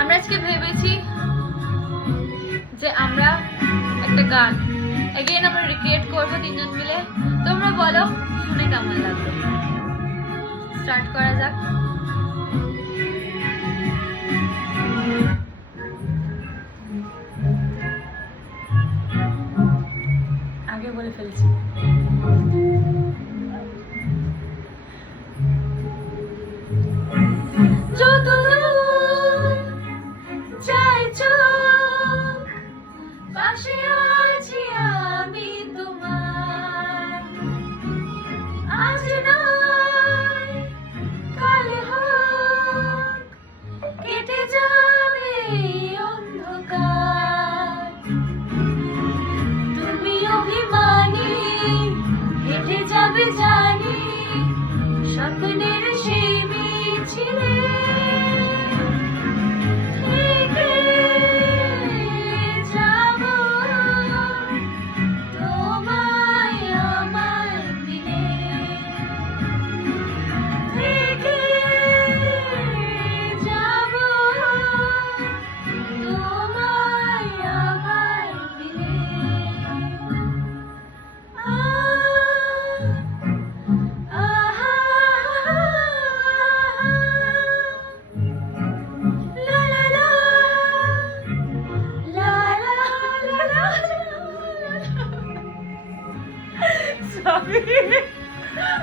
আমরা আজকে ভেবেছি যে আমরা একটা গান এগেইন আমরা রিক্রিয়েট করবো তিনজন মিলে। তোমরা বলো শুনে কেমন লাগবে। স্টার্ট করা যাক।